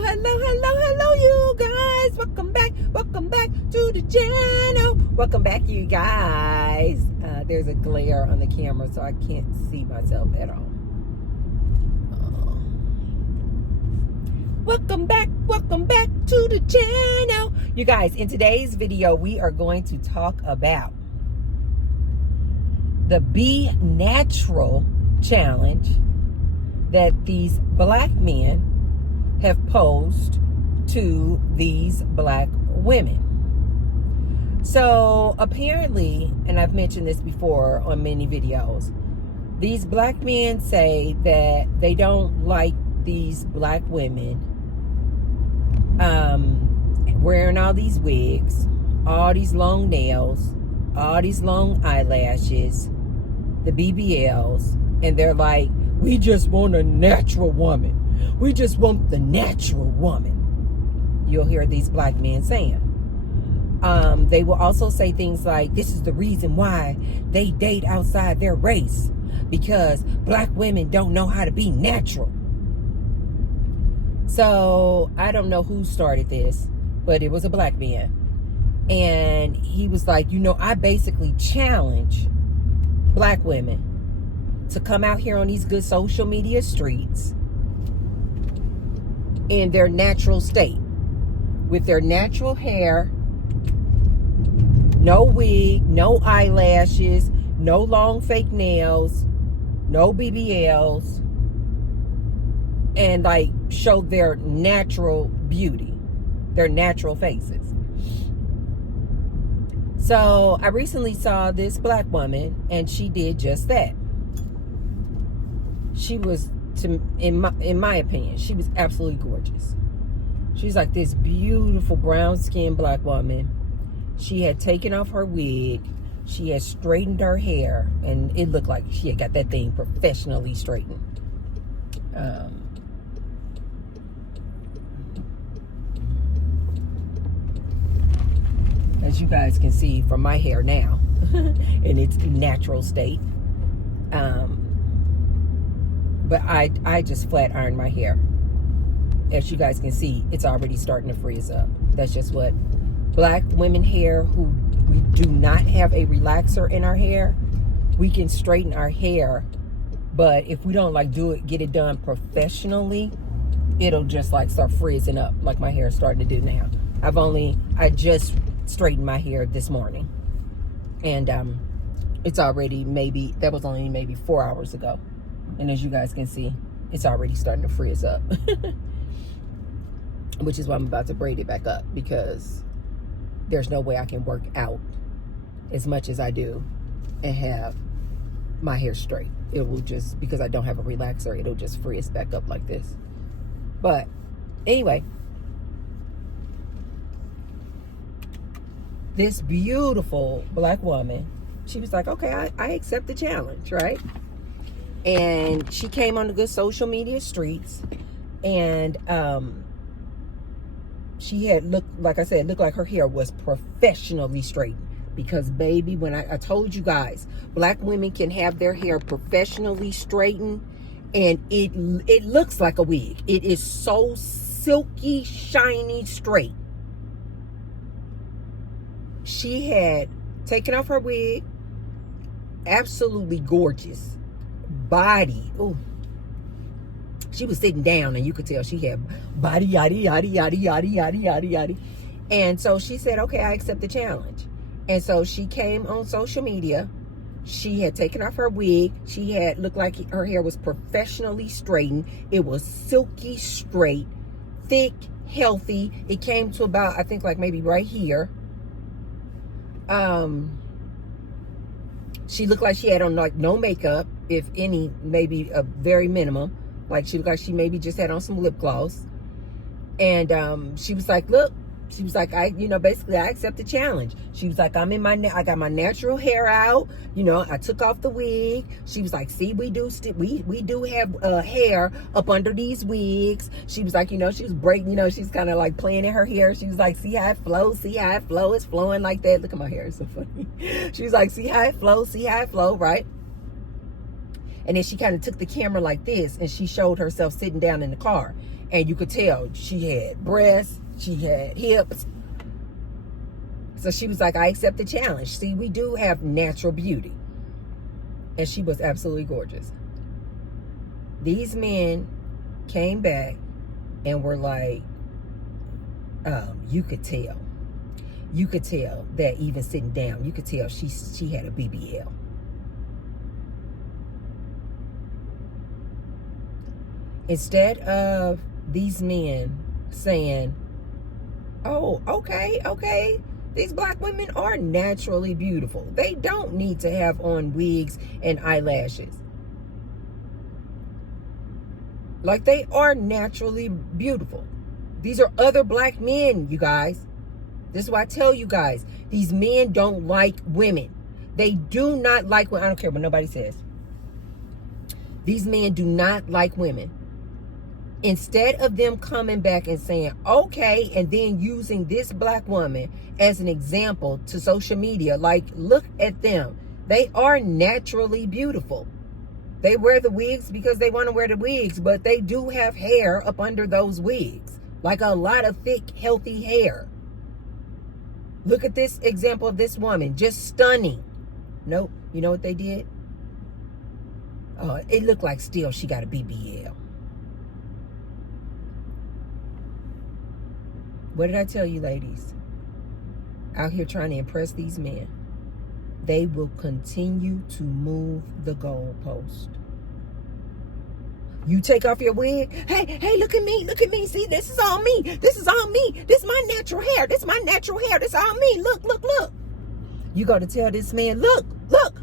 Hello, you guys. Welcome back to the channel. Welcome back, you guys. There's a glare on the camera, so I can't see myself at all. Welcome back to the channel. You guys, in today's video, we are going to talk about the Be Natural challenge that these black men have posed to these black women. So apparently, and I've mentioned this before on many videos, these black men say that they don't like these black women wearing all these wigs, all these long nails, all these long eyelashes, the BBLs, and they're like, we just want a natural woman. We just want the natural woman. You'll hear these black men saying. They will also say things like, this is the reason why they date outside their race, because black women don't know how to be natural. So I don't know who started this, but it was a black man. And he was like, I basically challenge black women to come out here on these good social media streets in their natural state, with their natural hair, no wig, no eyelashes, no long fake nails, no BBLs, and like show their natural beauty, their natural faces. So I recently saw this black woman, and she did just that. She was, in my opinion, she was absolutely gorgeous. She's like this beautiful brown-skinned black woman. She had taken off her wig. She had straightened her hair, and it looked like she had got that thing professionally straightened. As you guys can see from my hair now, in its natural state. But I just flat ironed my hair. As you guys can see, it's already starting to frizz up. That's just what black women hair who we do not have a relaxer in our hair, we can straighten our hair, but if we don't get it done professionally, it'll just like start frizzing up like my hair is starting to do now. I just straightened my hair this morning, and it's already that was only maybe 4 hours ago. And as you guys can see, it's already starting to frizz up. Which is why I'm about to braid it back up, because there's no way I can work out as much as I do and have my hair straight. It will just, because I don't have a relaxer, it'll just frizz back up like this. But anyway, this beautiful black woman, she was like, okay, I accept the challenge, right? And she came on the good social media streets, and she had looked like her hair was professionally straightened. Because baby, when I told you guys, black women can have their hair professionally straightened, and it looks like a wig. It is so silky, shiny, straight. She had taken off her wig, absolutely gorgeous body. Oh, she was sitting down, and you could tell she had body, yaddy. And so she said, okay, I accept the challenge. And so she came on social media. She had taken off her wig. She had looked like her hair was professionally straightened. It was silky straight, thick, healthy. It came to about, I think, like maybe right here. She looked like she had on like no makeup, if any, maybe a very minimum. Like she looked like she maybe just had on some lip gloss. And she was like, look, she was like, basically I accept the challenge. She was like, I got my natural hair out. I took off the wig. She was like, see, we do have hair up under these wigs. She was like, she was breaking, she's kind of like playing in her hair. She was like, see how it flows, it's flowing like that. Look at my hair, it's so funny. She was like, see how it flows, right? And then she kind of took the camera like this, and she showed herself sitting down in the car. And you could tell she had breasts, she had hips. So she was like, I accept the challenge. See, we do have natural beauty. And she was absolutely gorgeous. These men came back and were like, you could tell. You could tell that even sitting down, you could tell she had a BBL. Instead of these men saying, oh, okay, these black women are naturally beautiful. They don't need to have on wigs and eyelashes. Like, they are naturally beautiful. These are other black men, you guys. This is why I tell you guys, these men don't like women. They do not like women. I don't care what nobody says. These men do not like women. Instead of them coming back and saying, okay, and then using this black woman as an example to social media, like, look at them. They are naturally beautiful. They wear the wigs because they want to wear the wigs, but they do have hair up under those wigs, like a lot of thick, healthy hair. Look at this example of this woman, just stunning. Nope, you know what they did? It looked like still she got a BBL. What did I tell you, ladies? Out here trying to impress these men. They will continue to move the goalpost. You take off your wig. Hey, look at me. See, this is all me. This is my natural hair. This is my natural hair. This is all me. Look. You got to tell this man, look,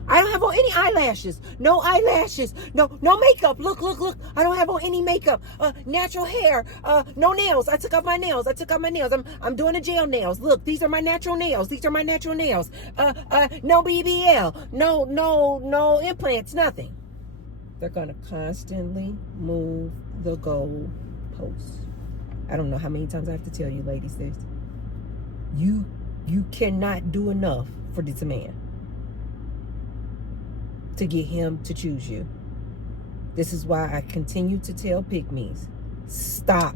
I don't have on any eyelashes. No eyelashes. No makeup. Look. I don't have on any makeup. Natural hair. No nails. I took off my nails. I'm doing the gel nails. Look, these are my natural nails. No BBL. No implants, nothing. They're going to constantly move the goalposts. I don't know how many times I have to tell you, ladies, this. You cannot do enough for this man to get him to choose you. This is why I continue to tell pygmies, stop.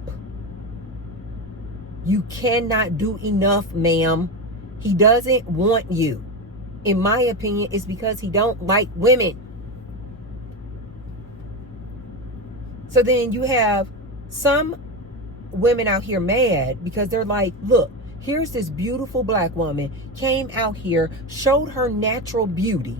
You cannot do enough, ma'am. He doesn't want you. In my opinion, it's because he don't like women. So then you have some women out here mad because they're like, look, here's this beautiful black woman, came out here, showed her natural beauty,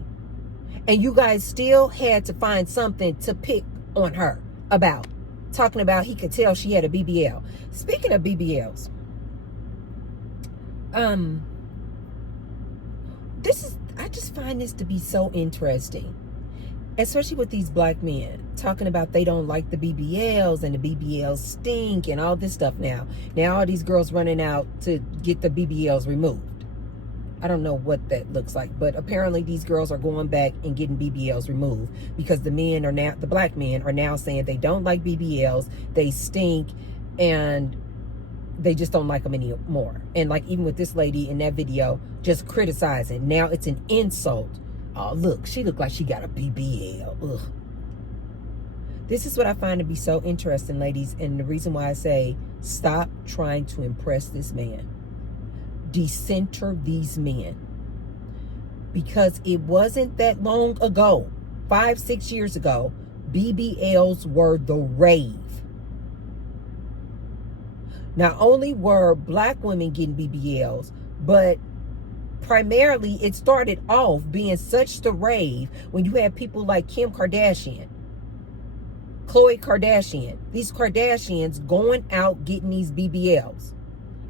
and you guys still had to find something to pick on her about. Talking about he could tell she had a BBL. Speaking of BBLs, I just find this to be so interesting. Especially with these black men talking about they don't like the BBLs and the BBLs stink and all this stuff now. Now all these girls running out to get the BBLs removed. I don't know what that looks like, but apparently these girls are going back and getting BBLs removed because the black men are now saying they don't like BBLs, they stink, and they just don't like them anymore. And like even with this lady in that video, just criticizing. Now it's an insult. Oh, look, she looked like she got a BBL. Ugh. This is what I find to be so interesting, ladies, and the reason why I say stop trying to impress this man. Decenter these men. Because it wasn't that long ago, 5-6 years ago, BBLs were the rave. Not only were black women getting BBLs, but primarily it started off being such the rave when you had people like Kim Kardashian, Khloe Kardashian, these Kardashians going out getting these BBLs,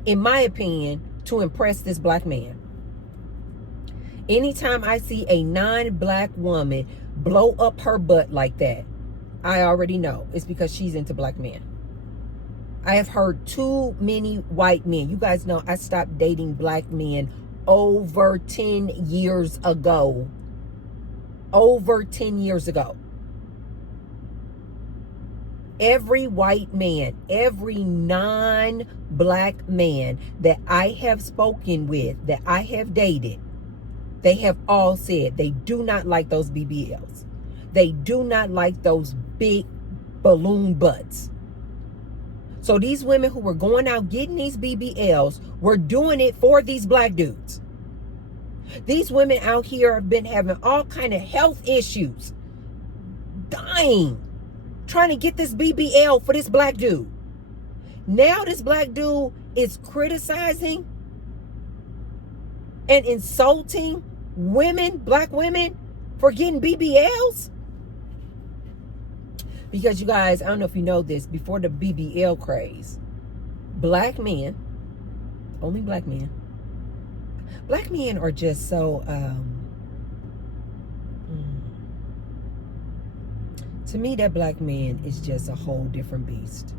in my opinion, to impress this black man. Anytime I see a non-black woman blow up her butt like that, I already know it's because she's into black men. I have heard too many white men. You guys know I stopped dating black men over 10 years ago. Over 10 years ago. Every white man, every non-black man that I have spoken with, that I have dated, they have all said they do not like those BBLs. They do not like those big balloon butts. So these women who were going out getting these BBLs were doing it for these black dudes. These women out here have been having all kind of health issues, dying, trying to get this BBL for this black dude. Now this black dude is criticizing and insulting women, black women, for getting BBLs. Because you guys, I don't know if you know this, before the BBL craze, black men, only black men are just so, to me, that black man is just a whole different beast.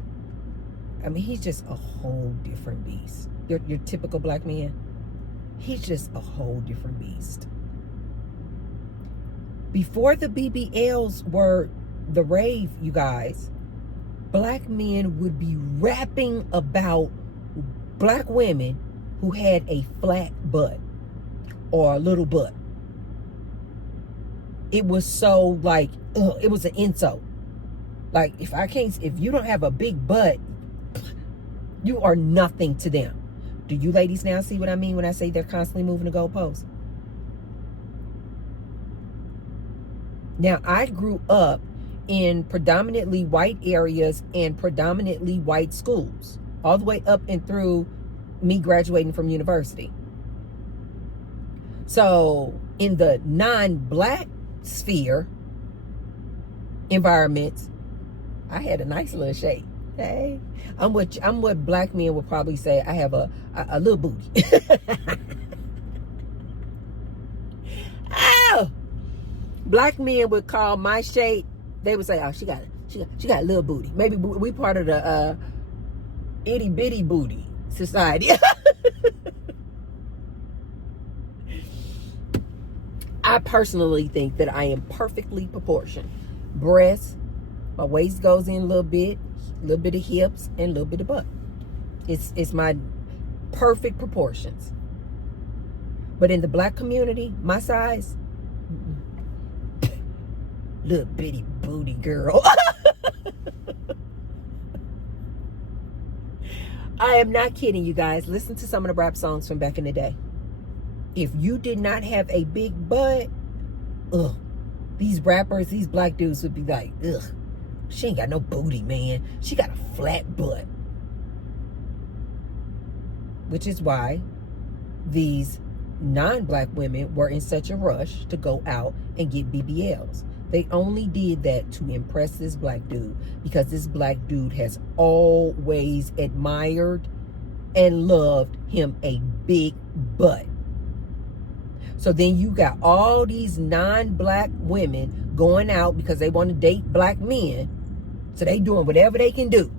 I mean, he's just a whole different beast. Your typical black man, he's just a whole different beast. Before the BBLs were the rave, you guys, black men would be rapping about black women who had a flat butt or a little butt. It was so like, it was an insult. Like, if you don't have a big butt, you are nothing to them. Do you ladies now see what I mean when I say they're constantly moving the goalposts? Now, I grew up in predominantly white areas and predominantly white schools, all the way up and through me graduating from university. So in the non-black sphere environments, I had a nice little shape. Hey, I'm what black men would probably say. I have a little booty. Oh, black men would call my shape. They would say, "Oh, she got a little booty." Maybe we part of the itty bitty booty society. I personally think that I am perfectly proportioned. Breasts, my waist goes in a little bit of hips, and a little bit of butt. It's my perfect proportions. But in the black community, my size, little bitty booty girl. I am not kidding, you guys. Listen to some of the rap songs from back in the day. If you did not have a big butt, these rappers, these black dudes would be like, she ain't got no booty, man. She got a flat butt. Which is why these non-black women were in such a rush to go out and get BBLs. They only did that to impress this black dude, because this black dude has always admired and loved him a big butt. So then you got all these non-black women going out because they want to date black men. So they doing whatever they can do.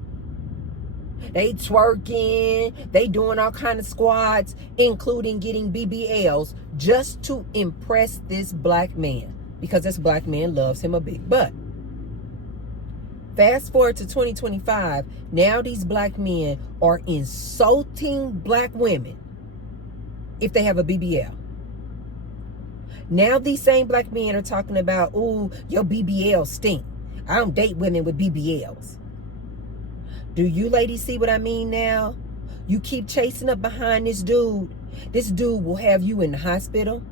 They twerking, they doing all kind of squats, including getting BBLs, just to impress this black man, because this black man loves him a big butt. Fast forward to 2025, now these black men are insulting black women if they have a BBL. Now these same black men are talking about, ooh, your BBL stink. I don't date women with BBLs. Do you ladies see what I mean now? You keep chasing up behind this dude. This dude will have you in the hospital.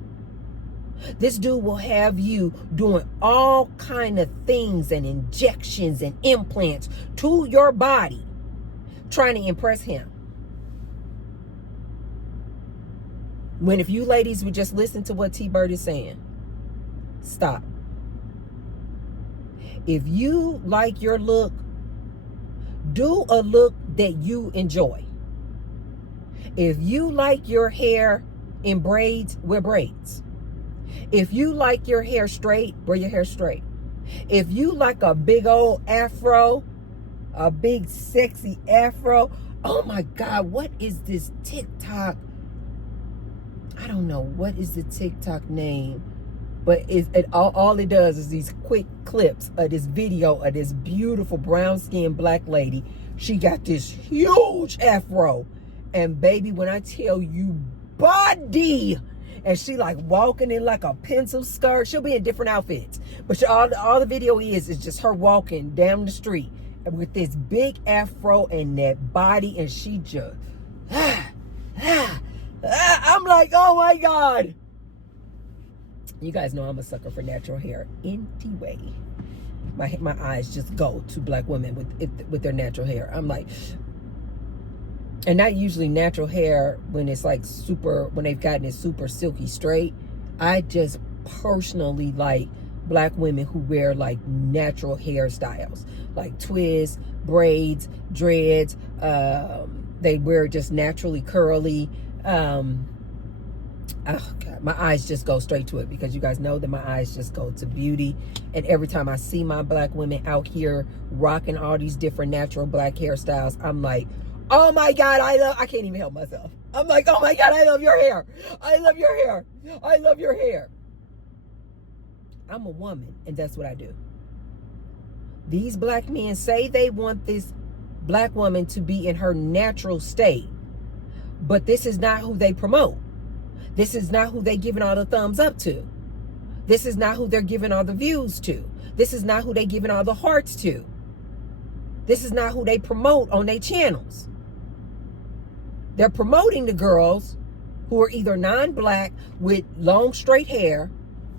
This dude will have you doing all kind of things and injections and implants to your body, trying to impress him. When if you ladies would just listen to what T-Bird is saying, stop. If you like your look, do a look that you enjoy. If you like your hair in braids, wear braids. If you like your hair straight, wear your hair straight. If you like a big old afro, a big sexy afro, oh my God, what is this TikTok? I don't know, what is the TikTok name? But all it does is these quick clips of this video of this beautiful brown-skinned black lady. She got this huge afro. And baby, when I tell you, body and she like walking in like a pencil skirt. She'll be in different outfits, but all the video is just her walking down the street with this big afro and that body, and she just I'm like, oh my God. You guys know I'm a sucker for natural hair anyway. My eyes just go to black women with their natural hair. I'm like, and not usually natural hair when it's like when they've gotten it super silky straight. I just personally like black women who wear like natural hairstyles, like twists, braids, dreads. They wear just naturally curly. Oh God, my eyes just go straight to it, because you guys know that my eyes just go to beauty. And every time I see my black women out here rocking all these different natural black hairstyles, I'm like, oh my God, I can't even help myself. I'm like, oh my God, I love your hair. I love your hair. I love your hair. I'm a woman, and that's what I do. These black men say they want this black woman to be in her natural state, but this is not who they promote. This is not who they giving all the thumbs up to. This is not who they're giving all the views to. This is not who they giving all the hearts to. This is not who they promote on their channels. They're promoting the girls who are either non-black with long straight hair,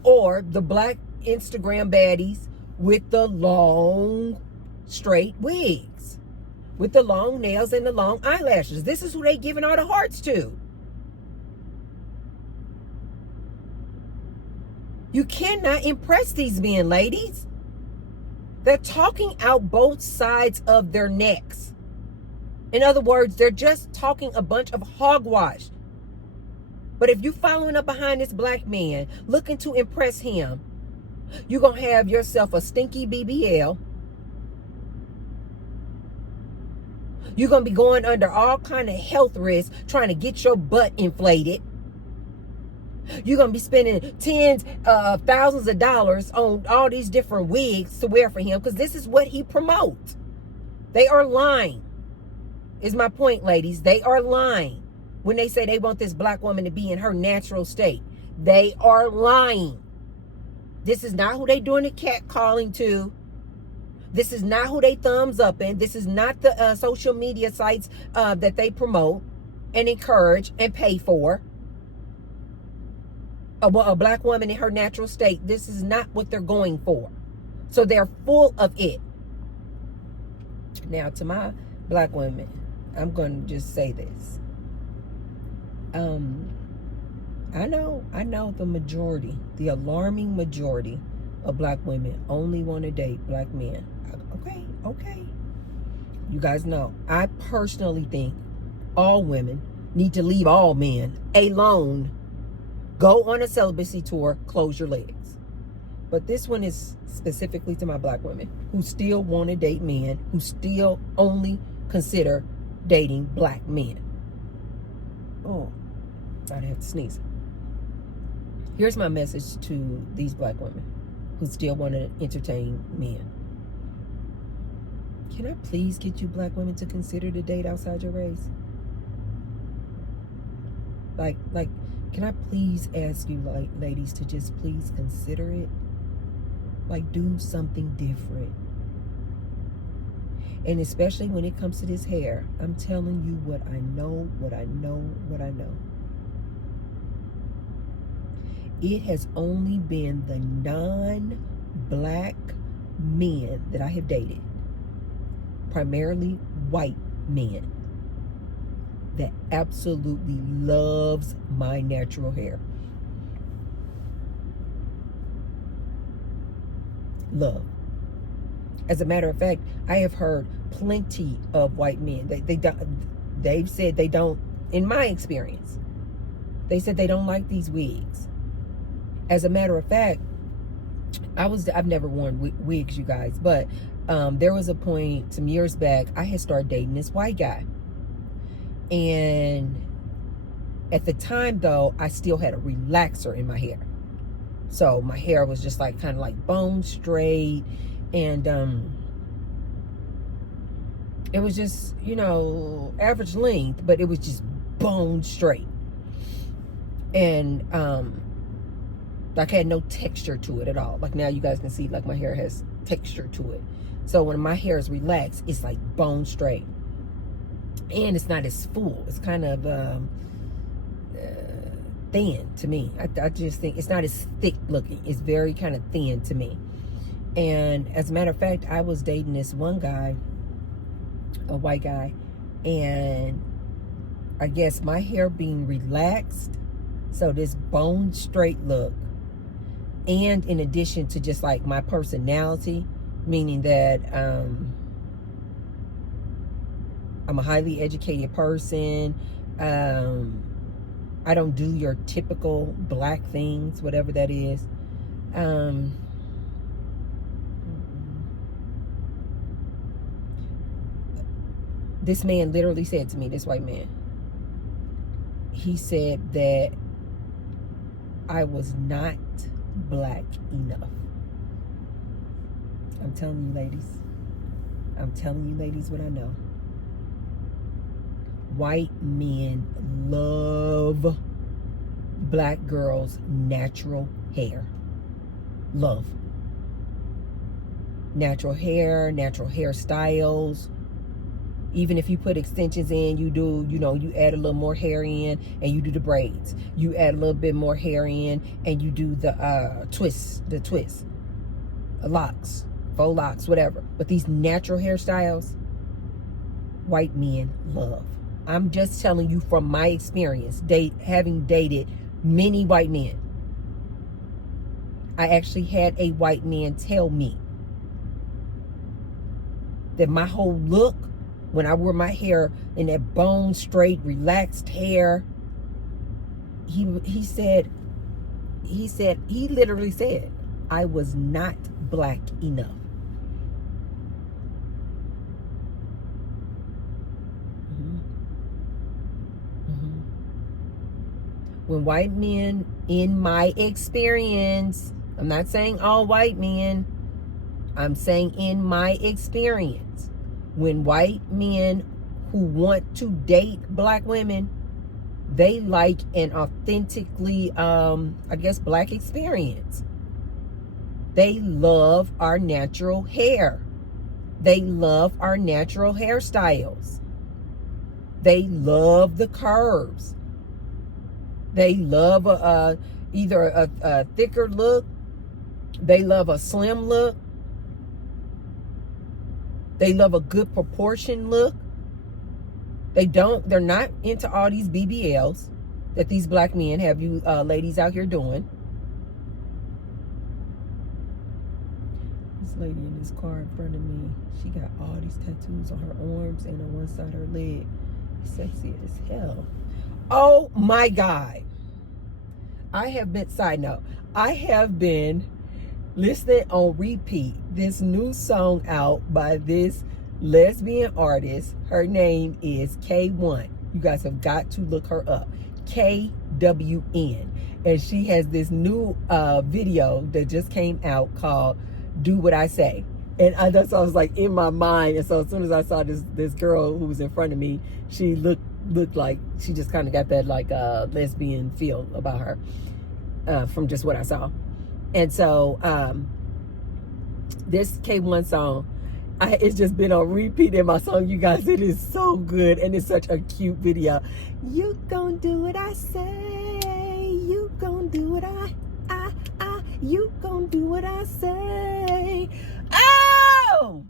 or the black Instagram baddies with the long straight wigs, with the long nails and the long eyelashes. This is who they giving all the hearts to. You cannot impress these men, ladies. They're talking out both sides of their necks. In other words, they're just talking a bunch of hogwash. But if you're following up behind this black man, looking to impress him, you're going to have yourself a stinky BBL. You're going to be going under all kind of health risks trying to get your butt inflated. You're going to be spending tens of thousands of dollars on all these different wigs to wear for him, because this is what he promotes. They are lying, is my point, ladies. They are lying when they say they want this black woman to be in her natural state. They are lying. This is not who they doing the cat calling to. This is not who they thumbs up in. This is not the social media sites that they promote and encourage and pay for. A black woman in her natural state. This is not what they're going for. So they're full of it. Now, to my black women, I'm going to just say this. I know the majority, the alarming majority of black women only want to date black men. Okay. You guys know, I personally think all women need to leave all men alone. Go on a celibacy tour, close your legs. But this one is specifically to my black women who still want to date men, who still only consider dating black men. Oh, I'd have to sneeze. Here's my message to these black women who still want to entertain men. Can I please get you black women to consider to date outside your race? Like, can I please ask you, like, ladies, to just please consider it? Like, do something different. And especially when it comes to this hair, I'm telling you what I know. It has only been the non-black men that I have dated, primarily white men, that absolutely loves my natural hair. Love. As a matter of fact, I have heard plenty of white men. They've said they don't, in my experience, they said they don't like these wigs. As a matter of fact, I've never worn wigs, you guys, but there was a point some years back, I had started dating this white guy. And at the time, though, I still had a relaxer in my hair. So my hair was just like kind of like bone straight. And it was just, average length, but it was just bone straight. And like, had no texture to it at all. Like, now you guys can see, like, my hair has texture to it. So when my hair is relaxed, it's like bone straight, and it's not as full. It's kind of thin to me. I just think it's not as thick looking. It's very kind of thin to me. And as a matter of fact, I was dating this one guy, a white guy, and I guess my hair being relaxed, so this bone straight look, and in addition to just like my personality, meaning that I'm a highly educated person, I don't do your typical black things, whatever that is. This man literally said to me, this white man, he said that I was not black enough. I'm telling you, ladies. I'm telling you, ladies, what I know. White men love black girls' natural hair. Love. Natural hair, natural hairstyles. Even if you put extensions in, you do, you know, you add a little more hair in and you do the braids. You add a little bit more hair in and you do the twists, locks, faux locks, whatever. But these natural hairstyles, white men love. I'm just telling you from my experience, having dated many white men. I actually had a white man tell me that my whole look, when I wore my hair in that bone straight, relaxed hair, he literally said, I was not black enough. When white men, in my experience, I'm not saying all white men, I'm saying in my experience, when white men who want to date black women, they like an authentically, I guess, black experience. They love our natural hair. They love our natural hairstyles. They love the curves. They love either a thicker look. They love a slim look. They love a good proportion look. They're not into all these BBLs that these black men have you ladies out here doing. This lady in this car in front of me, she got all these tattoos on her arms and on one side of her leg. Sexy as hell. Oh my God. Side note, I have been listening on repeat this new song out by this lesbian artist. Her name is K1. You guys have got to look her up. KWN. And she has this new video that just came out called Do What I Say. And I was like in my mind. And so as soon as I saw this girl who was in front of me, she looked like she just kind of got that like lesbian feel about her from just what I saw. And so this K1 song, it's just been on repeat in my song, you guys. It is so good, and it's such a cute video. You gon' do what I say. You gon' do what you gon' do what I say. Oh!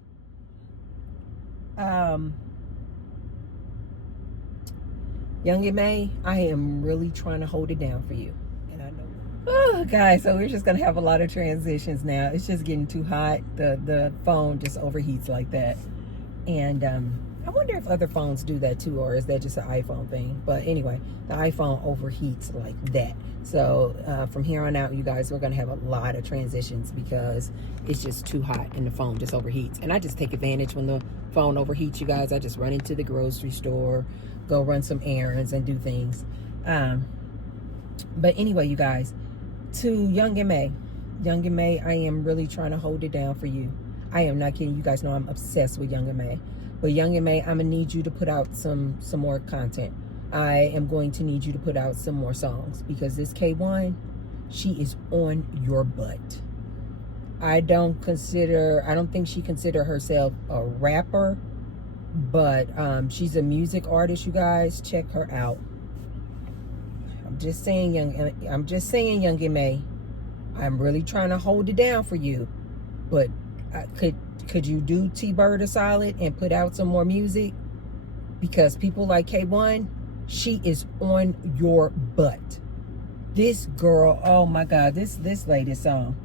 Young and May, I am really trying to hold it down for you. And I know. Oh, guys, so we're just going to have a lot of transitions now. It's just getting too hot. The phone just overheats like that. And I wonder if other phones do that too, or is that just an iPhone thing? But anyway, the iPhone overheats like that. So from here on out, you guys, we're going to have a lot of transitions because it's just too hot and the phone just overheats. And I just take advantage when the phone overheats, you guys. I just run into the grocery store, go run some errands and do things. But anyway, you guys, to Young and May. Young and May, I am really trying to hold it down for you. I am not kidding. You guys know I'm obsessed with Young and May. But Young and May, I'm going to need you to put out some more content. I am going to need you to put out some more songs, because this K1, she is on your butt. I don't think she consider herself a rapper, but she's a music artist, you guys. Check her out. I'm just saying, Young M.A. I'm really trying to hold it down for you, but could you do T-Bird a solid and put out some more music? Because people like K1, she is on your butt. This girl, oh my God, this latest song.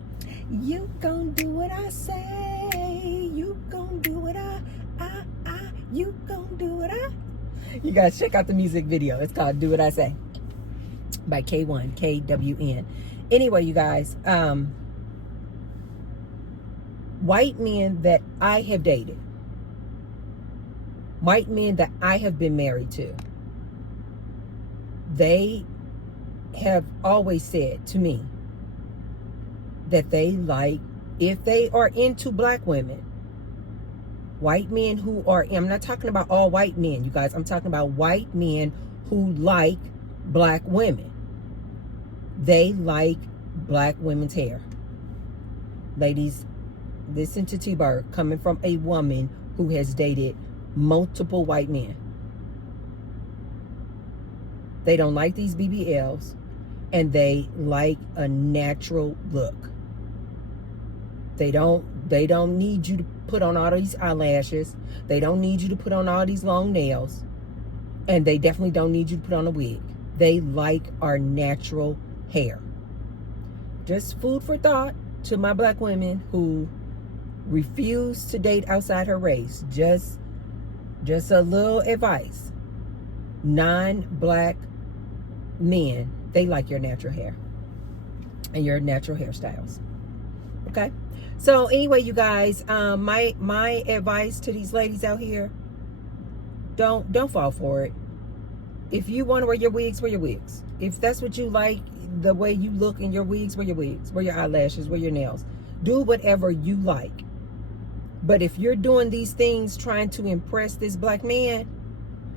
You gon' do what I say. You gon' do what you gon' do what You guys check out the music video. It's called Do What I Say by K1, KWN. Anyway, you guys, white men that I have dated, white men that I have been married to, they have always said to me that they like, if they are into black women, white men who are, I'm not talking about all white men, you guys, I'm talking about white men who like black women. They like black women's hair. Ladies, listen to T-Bird, coming from a woman who has dated multiple white men. They don't like these BBLs, and they like a natural look. They don't need you to put on all these eyelashes. They don't need you to put on all these long nails. And they definitely don't need you to put on a wig. They like our natural hair. Just food for thought to my black women who refuse to date outside her race. Just a little advice. Non-black men, they like your natural hair and your natural hairstyles. Okay? So anyway, you guys, my advice to these ladies out here, don't fall for it. If you want to wear your wigs, wear your wigs. If that's what you like, the way you look in your wigs, wear your wigs. Wear your eyelashes, wear your nails. Do whatever you like. But if you're doing these things trying to impress this black man,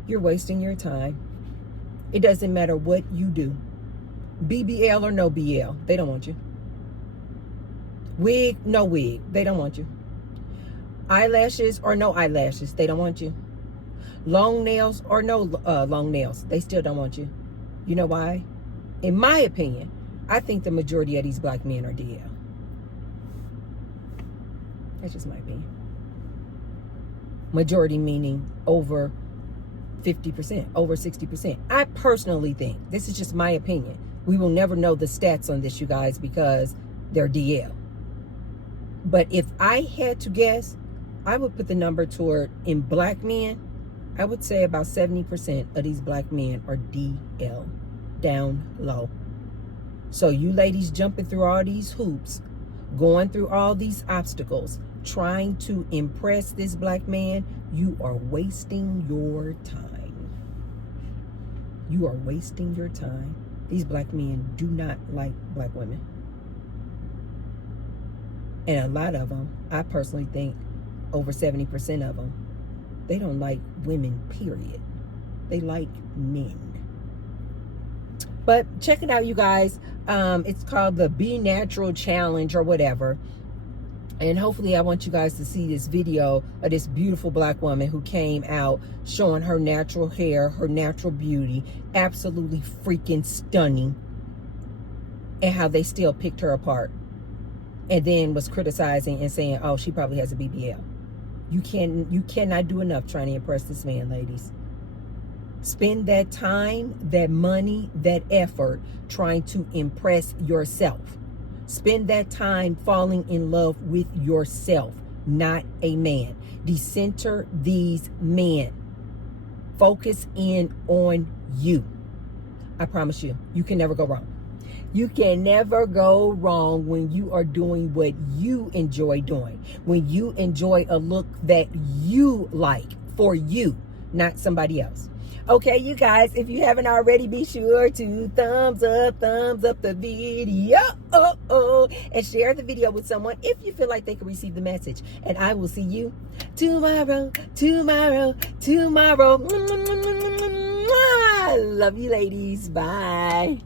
you're wasting your time. It doesn't matter what you do. BBL or no BL, they don't want you. Wig, no wig, they don't want you. Eyelashes or no eyelashes, they don't want you. Long nails or no long nails, they still don't want you. You know why? In my opinion, I think the majority of these black men are DL. That's just my opinion. Majority meaning over 50%, over 60%. I personally think, this is just my opinion. We will never know the stats on this, you guys, because they're DL. But if I had to guess, I would put the number toward, in black men, I would say about 70% of these black men are DL, down low. So you ladies jumping through all these hoops, going through all these obstacles, trying to impress this black man, you are wasting your time. You are wasting your time. These black men do not like black women. And a lot of them, I personally think over 70% of them, they don't like women, period. They like men. But check it out, you guys. It's called the Be Natural Challenge or whatever. And hopefully I want you guys to see this video of this beautiful black woman who came out showing her natural hair, her natural beauty, absolutely freaking stunning, and how they still picked her apart. And then was criticizing and saying, oh, she probably has a BBL. You cannot do enough trying to impress this man, ladies. Spend that time, that money, that effort trying to impress yourself. Spend that time falling in love with yourself, not a man. Decenter these men. Focus in on you. I promise you, you can never go wrong. You can never go wrong when you are doing what you enjoy doing. When you enjoy a look that you like for you, not somebody else. Okay, you guys, if you haven't already, be sure to thumbs up the video and share the video with someone if you feel like they can receive the message. And I will see you tomorrow. Love you, ladies. Bye.